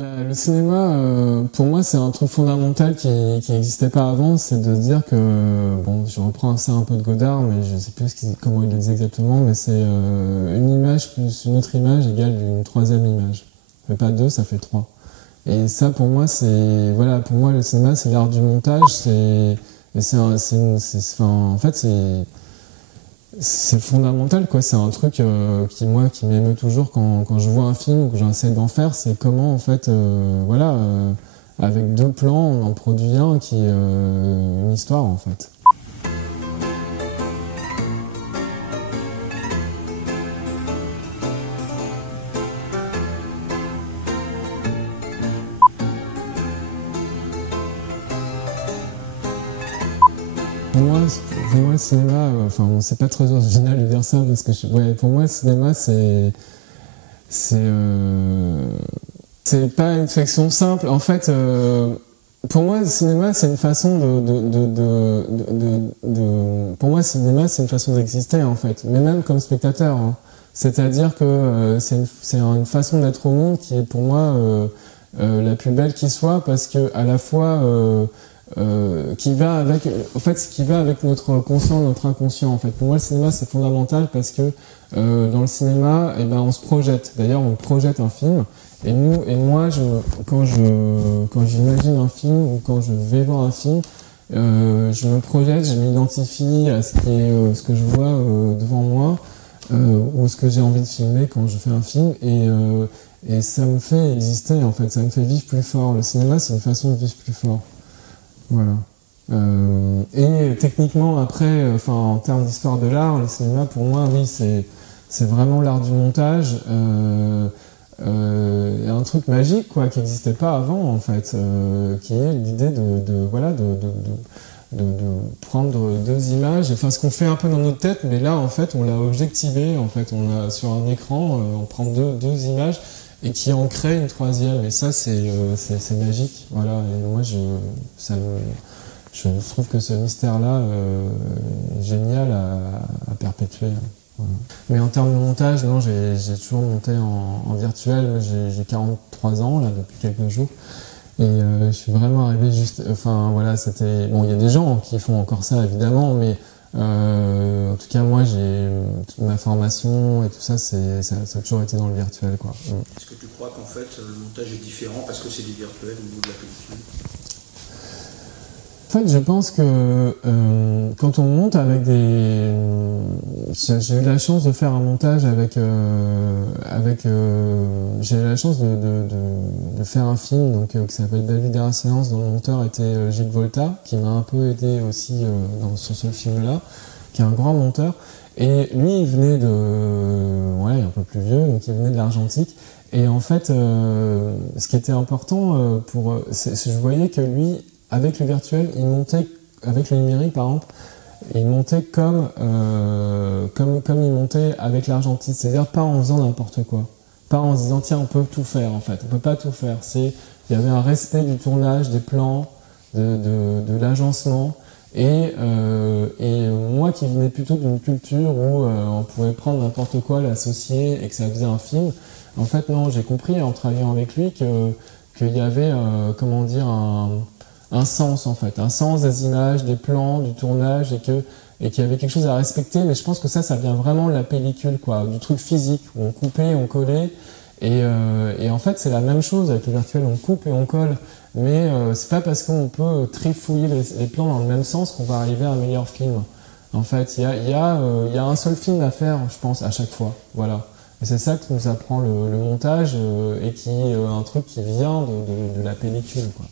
Le cinéma, pour moi, c'est un truc fondamental qui n'existait pas avant, c'est de se dire que, bon, je reprends ça un peu de Godard, mais je sais plus comment il le dit exactement, mais c'est une image plus une autre image égale une troisième image. Ça fait pas deux, ça fait trois. Et ça, pour moi, voilà, pour moi, le cinéma, c'est l'art du montage, en fait, c'est fondamental, quoi. C'est un truc qui m'émeut toujours quand je vois un film ou que j'essaie d'en faire, c'est comment, en fait, voilà, avec deux plans, on en produit un qui est une histoire, en fait. Pour moi, le cinéma, enfin, bon, c'est pas très original de dire ça, parce que ouais, pour moi, le cinéma, c'est pas une fiction simple. En fait, pour moi, le cinéma, c'est une façon pour moi, le cinéma, c'est une façon d'exister, en fait, mais même comme spectateur, hein. C'est-à-dire que c'est une façon d'être au monde qui est pour moi la plus belle qui soit, parce que à la fois qui va avec, en fait, ce qui va avec notre conscient, notre inconscient. En fait, pour moi, le cinéma, c'est fondamental parce que dans le cinéma, eh ben, on se projette. D'ailleurs, on projette un film. Et moi, quand j'imagine un film ou quand je vais voir un film, je me projette, je m'identifie à ce que je vois devant moi ou ce que j'ai envie de filmer quand je fais un film. Et ça me fait exister, en fait. Ça me fait vivre plus fort. Le cinéma, c'est une façon de vivre plus fort. Voilà. Et techniquement, après, en termes d'histoire de l'art, le cinéma, pour moi, oui, c'est vraiment l'art du montage. Un truc magique, quoi, qui n'existait pas avant, en fait, qui est l'idée de prendre deux images, enfin ce qu'on fait un peu dans notre tête, mais là, en fait, on l'a objectivé, en fait, sur un écran, on prend deux images et qui en crée une troisième, et ça, c'est magique, voilà, et moi, je trouve que ce mystère-là est génial à perpétuer. Voilà. Mais en termes de montage, non, j'ai toujours monté en virtuel. J'ai 43 ans là depuis quelques jours et je suis vraiment arrivé juste. Enfin voilà, c'était bon. Il y a des gens qui font encore ça évidemment, mais en tout cas moi j'ai toute ma formation et tout ça, ça a toujours été dans le virtuel, quoi. Est-ce que tu crois qu'en fait le montage est différent parce que c'est du virtuel au niveau de la pellicule? En fait, je pense que quand on monte avec des... J'ai eu la chance de faire un montage j'ai eu la chance de faire un film donc, qui s'appelle Belle vie des Séance, dont le monteur était Gilles Volta, qui m'a un peu aidé aussi sur ce film-là, qui est un grand monteur. Et lui, il venait ouais, un peu plus vieux, donc il venait de l'Argentique. Et en fait, ce qui était important je voyais que lui, avec le virtuel, il montait, avec le numérique par exemple, il montait comme il montait avec l'argentique, c'est-à-dire pas en faisant n'importe quoi, pas en se disant tiens on peut tout faire, en fait, on peut pas tout faire, il y avait un respect du tournage, des plans, de l'agencement, et moi qui venais plutôt d'une culture où on pouvait prendre n'importe quoi, l'associer et que ça faisait un film, en fait non, j'ai compris en travaillant avec lui qu'il y avait, comment dire, un sens, en fait, un sens des images, des plans, du tournage, et qu'il y avait quelque chose à respecter, mais je pense que ça vient vraiment de la pellicule, quoi, du truc physique, où on coupait, on collait, et en fait c'est la même chose avec le virtuel, on coupe et on colle, mais c'est pas parce qu'on peut trifouiller les plans dans le même sens qu'on va arriver à un meilleur film. En fait, il y a un seul film à faire, je pense, à chaque fois, voilà. Et c'est ça que nous apprend le montage, et qui est un truc qui vient de la pellicule, quoi.